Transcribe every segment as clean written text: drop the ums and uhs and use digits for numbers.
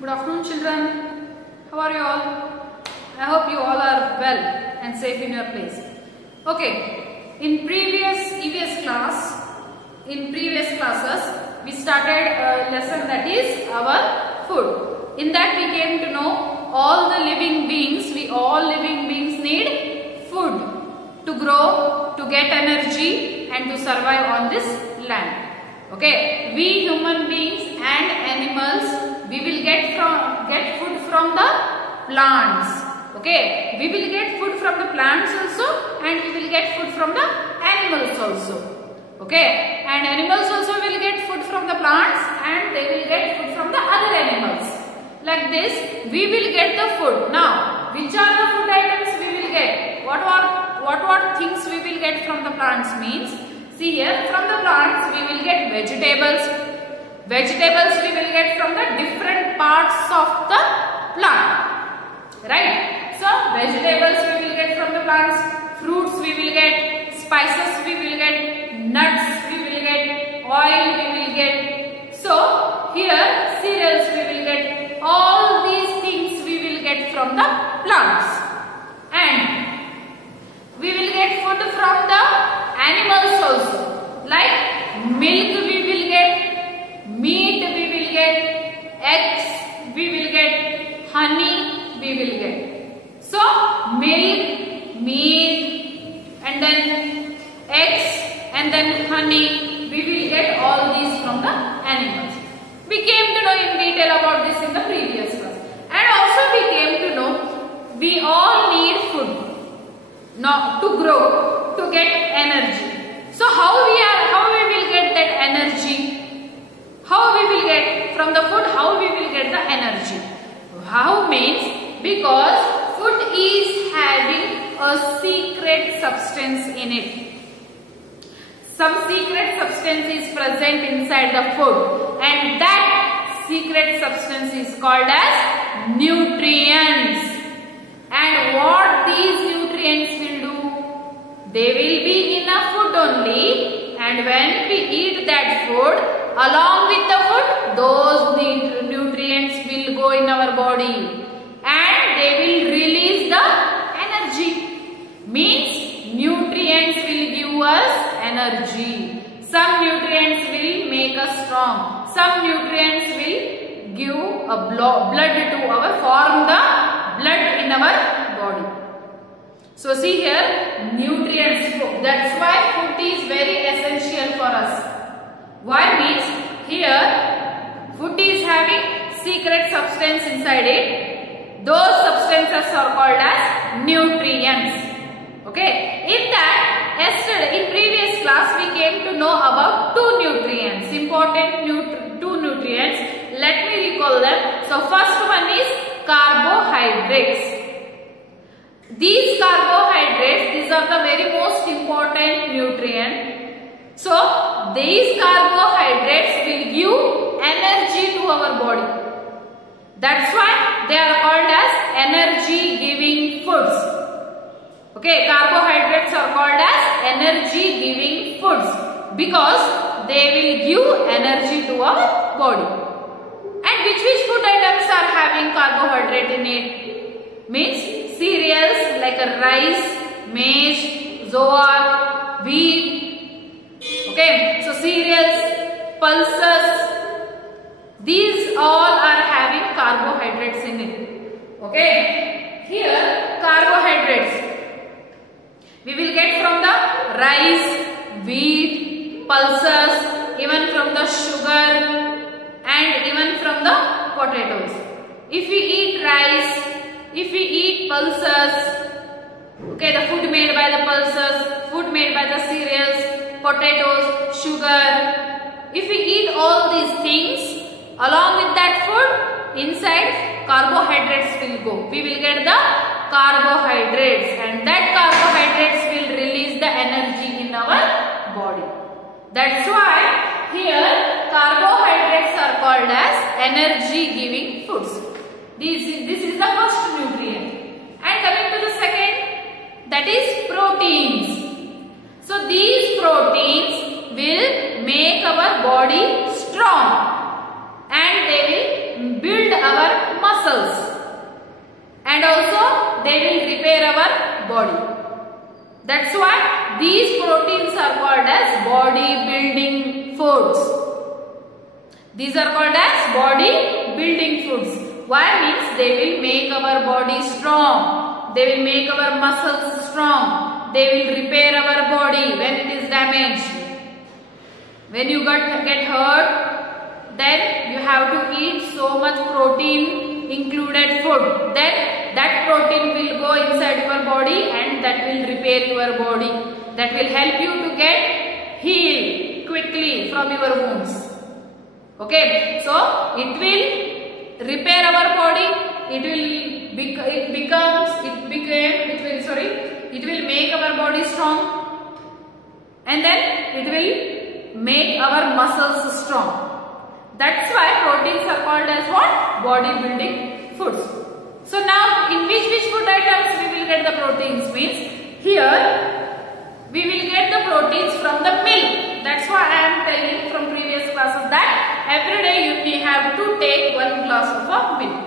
Good afternoon, children. How are you all? I hope you all are well and safe in your place. Okay, in previous classes, we started a lesson that is our food. In that we came to know all living beings need food to grow, to get energy and to survive on this land. Okay, we human beings and animals, we will get food from the plants. Okay, we will get food from the plants also and we will get food from the animals also. Okay, and animals also will get food from the plants and they will get food from the other animals. Like this, we will get the food. Now, which are the food items we will get? What things we will get from the plants means? See here, from the plants we will get vegetables. Vegetables we will get from the different parts of the plant. Right? So, vegetables we will get from the plants. Fruits we will get. Spices we will get. Nuts we will get. Oil we will get. So, here cereals we will get. All these things we will get from the plants. And we will get food from the animals also. Like milk we will get, meat we will get, eggs we will get, honey we will get. So milk, meat and then eggs and then honey, we will get all these from the animals. We came to know in detail about this in the previous class. And also we came to know we all need food to grow, to get energy. So how we will get that energy? How we will get from the food? How we will get the energy? How means because food is having a secret substance in it. Some secret substance is present inside the food, and that secret substance is called as nutrients. And what these nutrients will do? They will be in a food only, and when we eat that food, along with the food, those nutrients will go in our body and they will release the energy. Means nutrients will give us energy. Some nutrients will make us strong. Some nutrients will give a form the blood in our body. So see here, nutrients. That's why food is very essential for us. Why means here food is having secret substance inside it. Those substances are called as nutrients. Okay. In that, yesterday in previous class we came to know about two nutrients. Important two nutrients. Let me recall them. So first one is carbohydrates. These carbohydrates, these are the very most important nutrient. So, these carbohydrates will give energy to our body. That's why they are called as energy giving foods. Okay, carbohydrates are called as energy giving foods because they will give energy to our body. And which food items are having carbohydrate in it? Means cereals like rice, maize, jowar, wheat. Okay, so cereals, pulses, these all are having carbohydrates in it. Okay, here carbohydrates we will get from the rice, wheat, pulses, even from the sugar and even from the potatoes. If we eat rice, if we eat pulses, okay, the food made by the pulses, food made by the cereals, potatoes, sugar, if we eat all these things, along with that food, inside carbohydrates will go. We will get the carbohydrates and that carbohydrates will release the energy in our body. That's why here carbohydrates are called as energy giving foods. This is the first nutrient. And coming to the second, that is proteins. So these proteins will make our body strong and they will build our muscles and also they will repair our body. That's why these proteins are called as body building foods. These are called as body building foods. Why? Means they will make our body strong. They will make our muscles strong. They will repair our body when it is damaged. When you get hurt, then you have to eat so much protein included food. Then that protein will go inside your body and that will repair your body. That will help you to get healed quickly from your wounds. Okay, so it will repair our body. It will make our body strong, and then it will make our muscles strong. That's why proteins are called as what? Bodybuilding foods. So now in which food items we will get the proteins? Means here we will get the proteins from the milk. That's why I am telling from previous classes that every day you may have to take 1 glass of milk.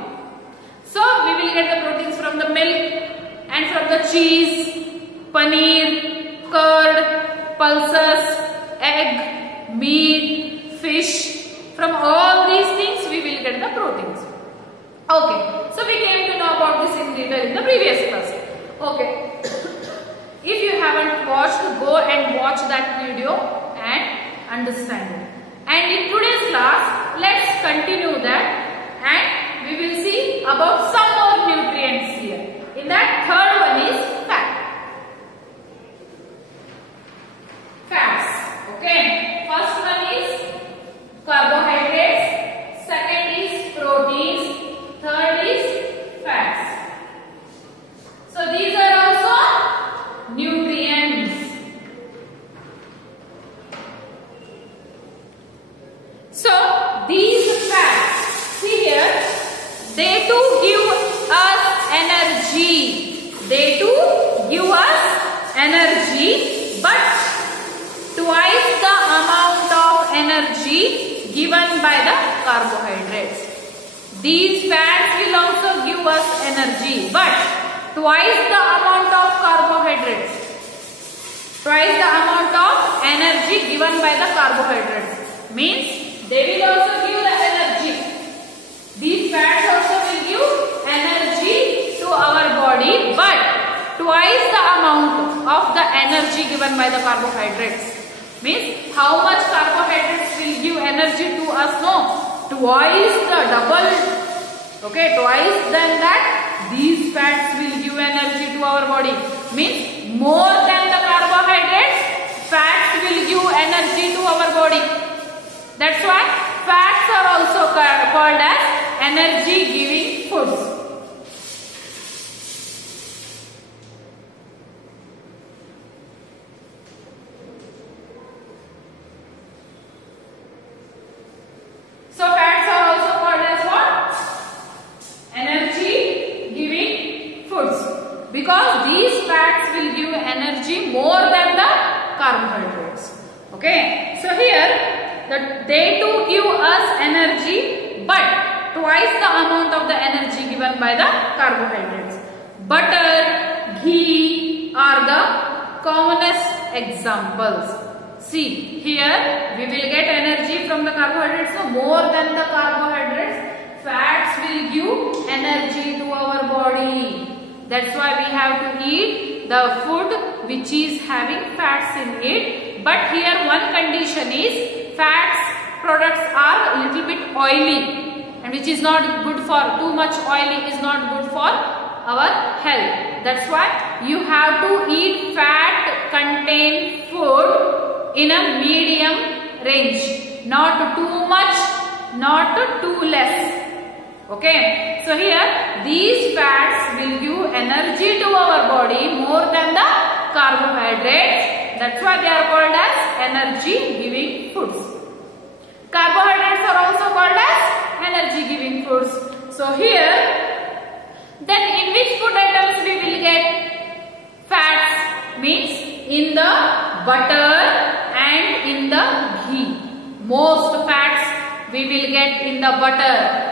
So we will get the proteins from the milk and from the cheese, paneer, curd, pulses, egg, meat, fish. From all these things we will get the proteins. Okay, so we came to know about this in detail in the previous class. Okay, if you haven't watched, go and watch that video and understand it. And in today's class, let's continue that and we will see about some more nutrients here. In that, third one is fat. Fats. Okay, first one is carbohydrates, second is proteins, third is fats. So these are also nutrients. So these fats, see here, they too give us energy. They too give us energy, but twice the amount of energy given by the carbohydrates. These fats will also give us energy, but twice the amount of carbohydrates. Twice the amount of energy given by the carbohydrates. Means they will also give the energy. These fats also will give energy to our body, but twice the amount of the energy given by the carbohydrates. Means how much carbohydrates will give energy to us? No, twice the double. Okay, twice than that these fats will give energy to our body. Means more than the carbohydrates, fats will give energy to our body. That's why fats are also called as energy giving foods. So fats are also called as what? Energy giving foods. Because these fats will give energy more than the carbohydrates. Okay. So here they too give us energy, but twice the amount of the energy given by the carbohydrates. Butter, ghee are the commonest examples. See, here we will get energy from the carbohydrates. So more than the carbohydrates, fats will give energy to our body. That's why we have to eat the food which is having fats in it. But here one condition is fats products are a little bit oily, and which is not good for, too much oily is not good for our health. That's why you have to eat fat contained food in a medium range, not too much, not too less. Okay, so here these fats will give energy to our body more than the carbohydrates. That's why they are called as energy giving foods. Carbohydrates are also called as energy giving foods. So here, then in which food items we will get fats? Means in the butter and in the ghee. Most fats we will get in the butter.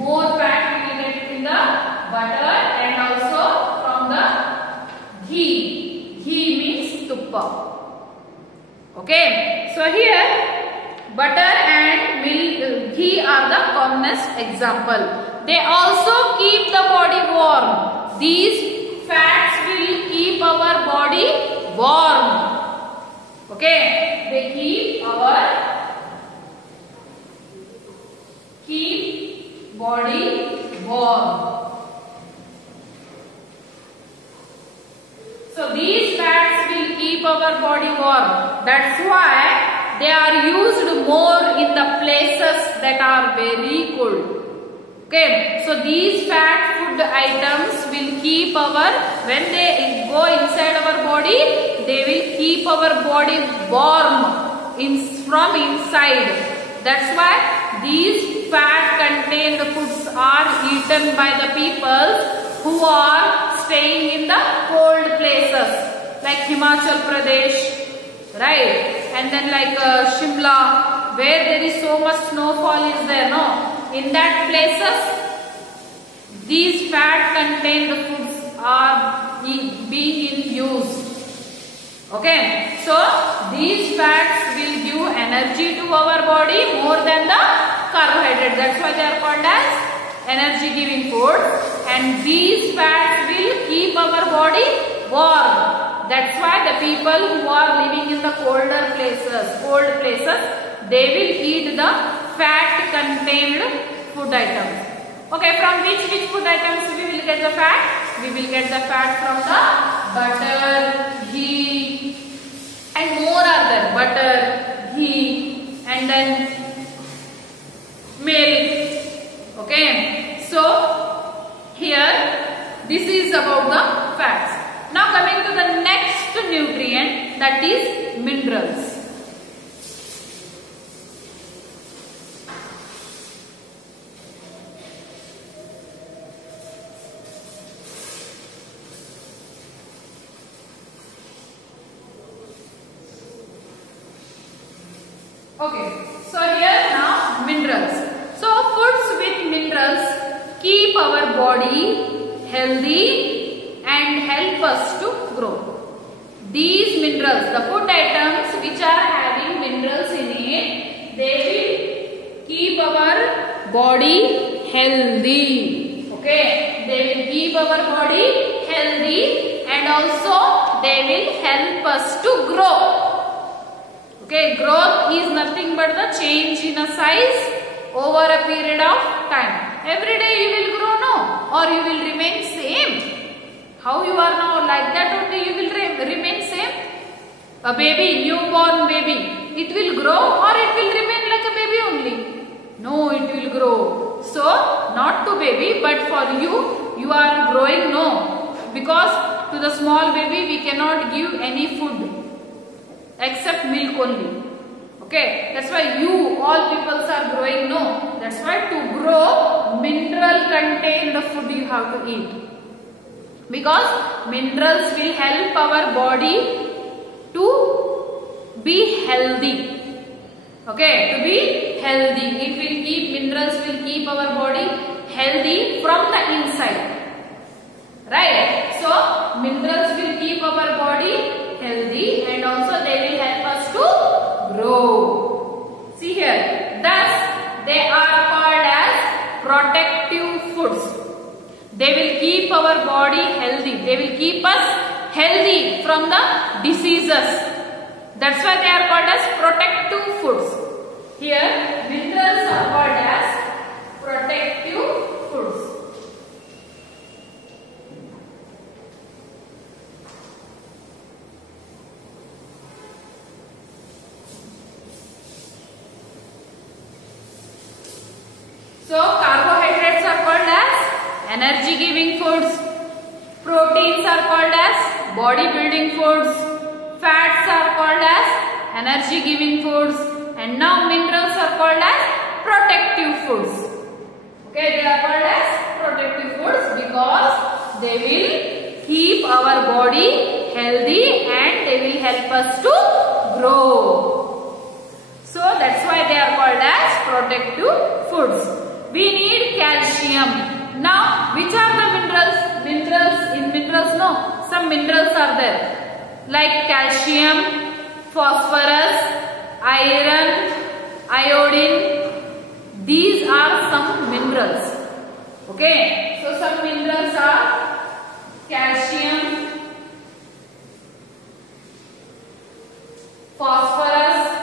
More fat we will get in the butter and also from the ghee. Ghee means tuppa. Okay. So here butter and milk, ghee are the commonest example. They also keep the body warm. These fats will keep our body warm. Okay. They keep body warm. So these fats will keep our body warm. That's why they are used more in the places that are very cold. Okay, so these fat food items will keep when they go inside our body, they will keep our body warm from inside. That's why these fat contained foods are eaten by the people who are staying in the cold places like Himachal Pradesh, right? And then like Shimla, where there is so much snowfall is there, no? In that places, these fat contained foods are being in use. Okay, so these fats will give energy to our body more than the carbohydrate. That's why they are called as energy giving food. And these fats will keep our body warm. That's why the people who are living in the cold places, they will eat the fat contained food items. Okay, from which food items we will get the fat? We will get the fat from the butter, ghee, and more are there. Butter, ghee, and then milk. Okay, so here this is about the fats. Now coming to the next nutrient, that is minerals. Okay, so here now minerals. So foods with minerals keep our body healthy and help us to grow. These minerals, the food items which are having minerals in it, they will keep our body healthy. Okay, they will keep our body healthy and also they will help us to grow. Okay, growth is nothing but the change in a size over a period of time. Every day you will grow, no? Or you will remain same. How you are now, like that only you will remain same. A baby, newborn baby, it will grow or it will remain like a baby only? No, it will grow. So, not to baby, but for you, you are growing, no. Because to the small baby, we cannot give any food except milk only. Okay, that's why you, all peoples are growing, no. That's why to grow, mineral contained food you have to eat. Because minerals will help our body to be healthy. Okay, to be healthy. It will keep, minerals will keep our body healthy from the inside. Right? So, minerals will keep our body healthy and also they will help us to grow. See here. Thus, they are called as protective foods. They will keep our body healthy. They will keep us healthy from the diseases. That's why they are called as protective foods. Here, minerals are called as protective foods. So, carbohydrates are called as energy giving foods. Proteins are called as body building foods. Fats are called as energy giving foods. And now minerals are called as protective foods. Okay, they are called as protective foods because they will keep our body healthy and they will help us to grow. So that's why they are called as protective foods. We need calcium. some minerals are there like calcium, phosphorus, iron, iodine. These are some minerals. Okay, so some minerals are calcium, phosphorus.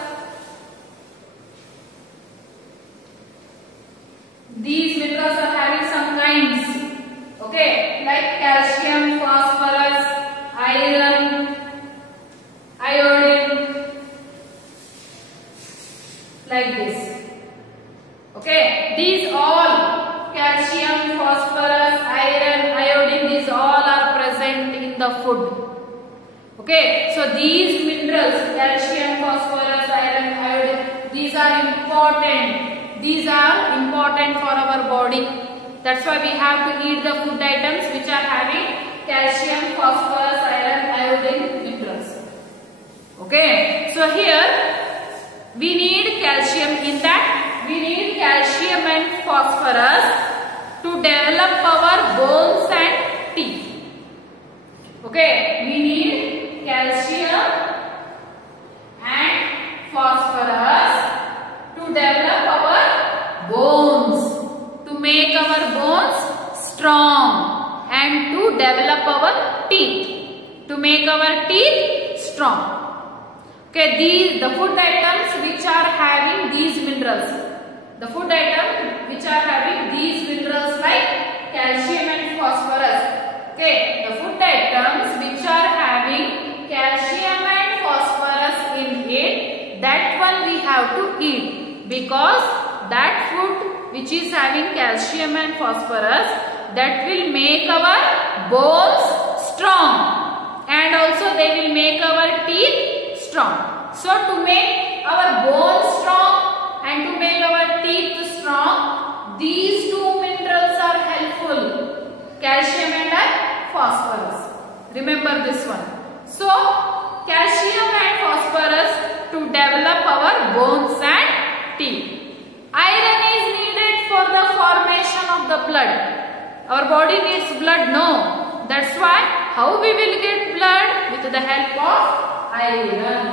These minerals are having some kinds. Okay, like calcium, phosphorus, iron, iodine, like this. Okay, these all calcium, phosphorus, iron, iodine, these all are present in the food. Okay, so these minerals, calcium, phosphorus, iron, iodine, these are important. These are important for our body. That's why we have to eat the food items which are having calcium, phosphorus, iron, iodine, minerals. Okay, so here we need calcium. In that we need calcium and phosphorus to develop our bones and teeth. Okay, we need calcium and phosphorus to develop our bones, to make our bones strong, and to develop our teeth, to make our teeth strong. Okay, the food items which are having these minerals, the food items which are having these minerals like calcium and phosphorus. Okay, the food items which are having calcium and phosphorus in it, that one we have to eat, because that food which is having calcium and phosphorus, that will make our bones strong, and also they will make our teeth strong. So to make our bones strong and to make our teeth strong, these two minerals are helpful, calcium and phosphorus. Remember this one. So calcium and phosphorus to develop our bones and teeth. Iron is needed for the formation of the blood. Our body needs blood, no. That's why how we will get blood? With the help of iron.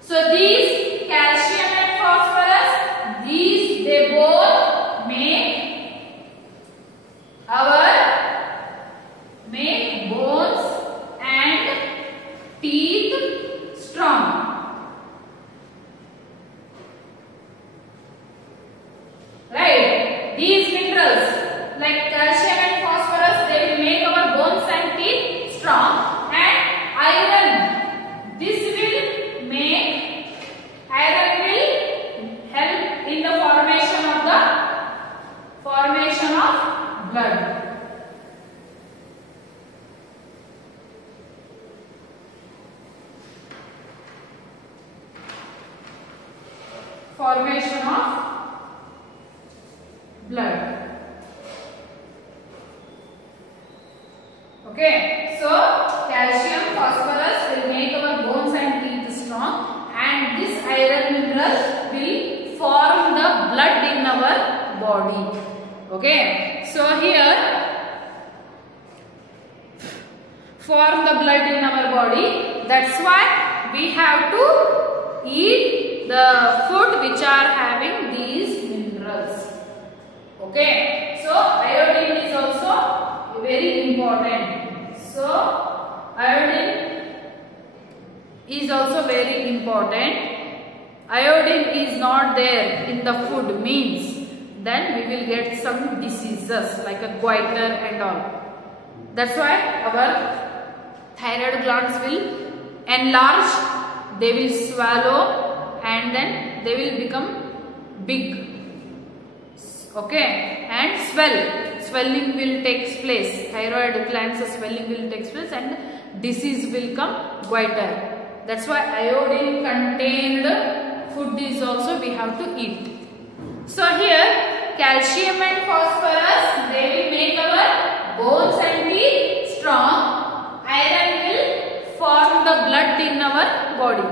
So these calcium and phosphorus, these they both make bones and teeth strong. Right? These minerals like calcium and phosphorus, they will make our bones and teeth strong. And iron, this will make, iron will help in the formation of blood. Formation of blood. Okay, so calcium, phosphorus will make our bones and teeth strong, and this iron mineral will form the blood in our body. Okay, so here form the blood in our body. That's why we have to eat the food which are having these minerals. Okay, so iodine is also very important. So iodine is also very important. Iodine is not there in the food, means then we will get some diseases like a goiter and all. That's why our thyroid glands will enlarge, they will swallow, and then they will become big. Okay, and swelling will take place. Thyroid glands swelling will take place and disease will come, goiter. That's why iodine contained food is also we have to eat. So here calcium and phosphorus, they will make our bones and teeth strong. Iron will form the blood in our body.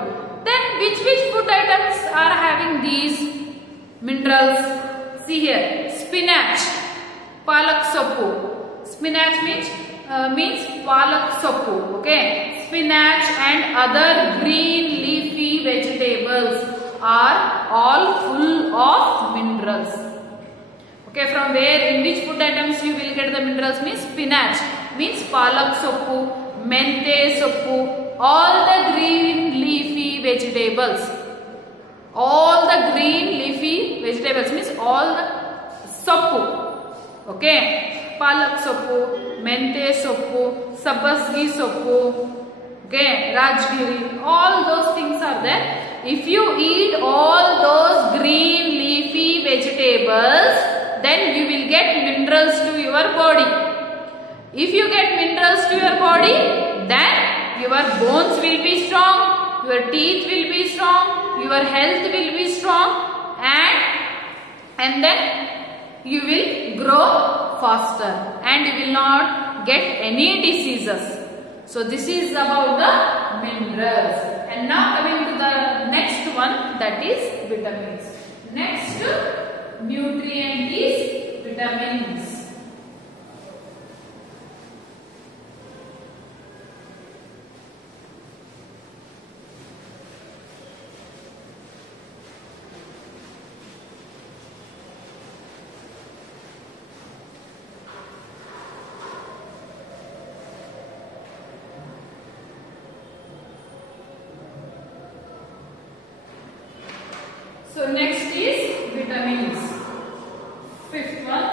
Then which food items are having these minerals? See here, spinach, palak sappu. Spinach means means palak soppu. Okay, spinach and other green leafy vegetables are all full of minerals. Okay, from where, in which food items you will get the minerals means spinach means palak soppu, mente soppu, all the green leafy vegetables. All the green leafy vegetables means all the soppu. Okay, palak soppu, mente soppu, sabasgi soppu, okay, rajgiri, all those things are there. If you eat all those green leafy vegetables, then you will get minerals to your body. If you get minerals to your body, then your bones will be strong, your teeth will be strong, your health will be strong, and then you will grow faster and you will not get any diseases. So this is about the minerals. And now coming to the next one, that is vitamins. Next nutrient is vitamins. So next is vitamins. Fifth one.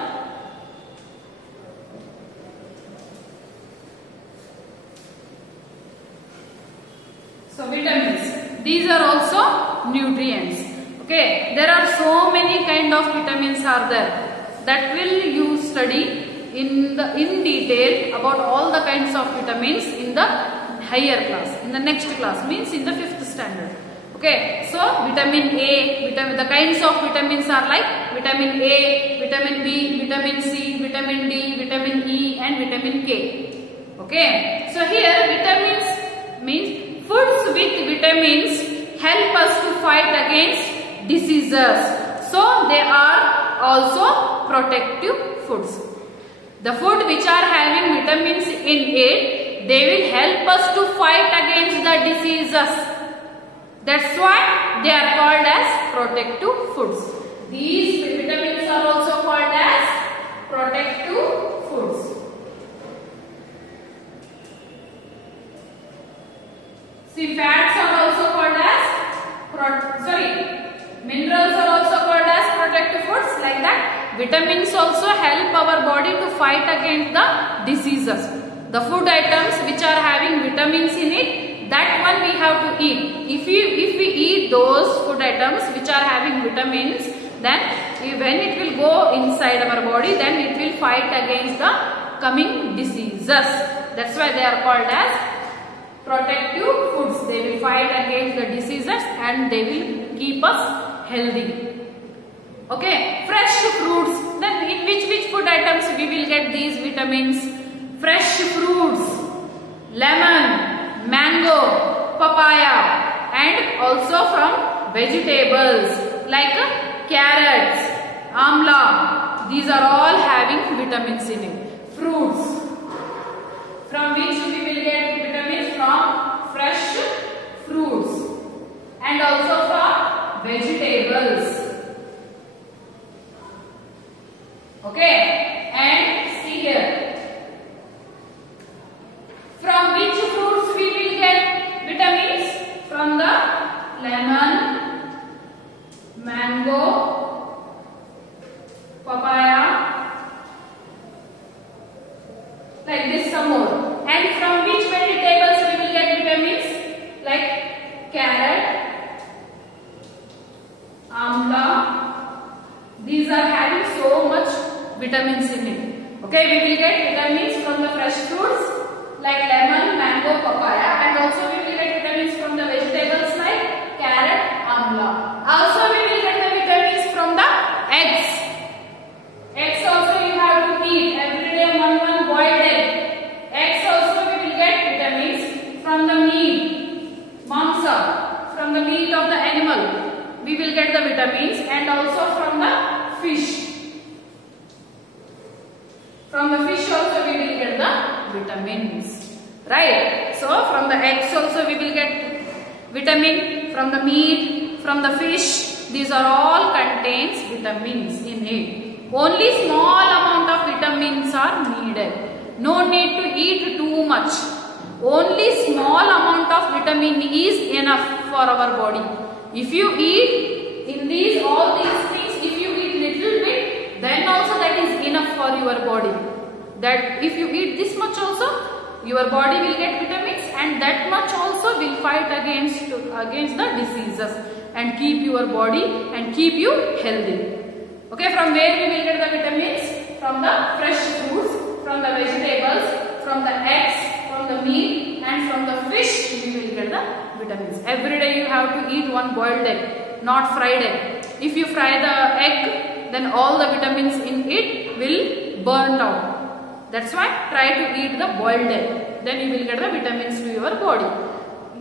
So vitamins. These are also nutrients. Okay. There are so many kind of vitamins are there. That will you study in detail about all the kinds of vitamins in the higher class. In the next class means in the 5th standard. Okay, so vitamin A, the kinds of vitamins are like vitamin A, vitamin B, vitamin C, vitamin D, vitamin E and vitamin K. Okay, so here vitamins means foods with vitamins help us to fight against diseases. So they are also protective foods. The food which are having vitamins in it, they will help us to fight against the diseases. That's why they are called as protective foods. These vitamins are also called as protective foods. See, fats are also called as minerals are also called as protective foods. Like that, vitamins also help our body to fight against the diseases. The food items which are having vitamins in it, that one we have to eat. If we eat those food items which are having vitamins, then when it will go inside our body, then it will fight against the coming diseases. That's why they are called as protective foods. They will fight against the diseases and they will keep us healthy. Okay, fresh fruits. Then in which food items we will get these vitamins? Fresh fruits, lemon, mango, papaya, and also from vegetables like carrots, amla. These are all having vitamins in it. Fruits, from which we will get vitamins from fresh fruits and also from vegetables. Okay, and see here. From which fruits we will get vitamins? From the lemon, mango, papaya, like this some more. And from which vegetables we will get vitamins? Like carrot, amla. These are having so much vitamins in it. Okay, we will get vitamins from the fresh fruits like lemon, mango, papaya, and also we will get vitamins from the vegetables like carrot, amla. Also we will get the vitamins from the eggs. Eggs also you have to eat every day, one boiled egg. Eggs also we will get vitamins from the meat, mamsa, from the meat of the animal. We will get the vitamins, and also from the fish. From the fish also we will get the vitamins. Right? So from the eggs also we will get vitamin, from the meat, from the fish. These are all contains vitamins in it. Only small amount of vitamins are needed. No need to eat too much. Only small amount of vitamin is enough for our body. If you eat in these all these things, if you eat little bit, then also that is enough for your body. That if you eat this much also, your body will get vitamins, and that much also will fight against the diseases and keep your body and keep you healthy. Okay, from where we will get the vitamins? From the fresh foods, from the vegetables, from the eggs, from the meat, and from the fish we will get the vitamins. Every day you have to eat one boiled egg, not fried egg. If you fry the egg, then all the vitamins in it will burn out. That's why try to eat the boiled egg. Then you will get the vitamins to your body.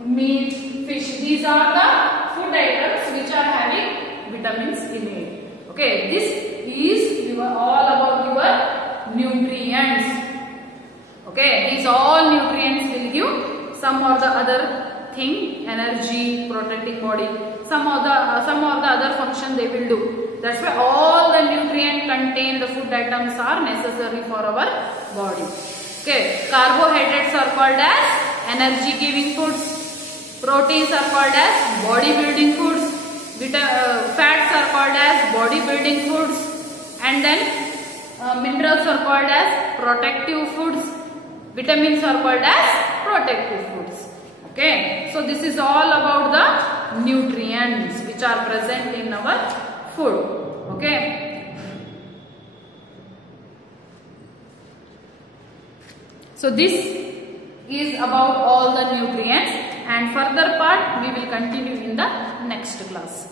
Meat, fish, these are the food items which are having vitamins in it. Okay, this is all about your nutrients. Okay, these all nutrients will give some or the other thing, energy, protecting body, some of the other function they will do. That's why all the nutrient contained food items are necessary for our body. Okay, carbohydrates are called as energy giving foods. Proteins are called as body building foods. Fats are called as body building foods. And then minerals are called as protective foods. Vitamins are called as protective foods. Okay, so this is all about the nutrients which are present in our food. Okay, so this is about all the nutrients, and further part we will continue in the next class.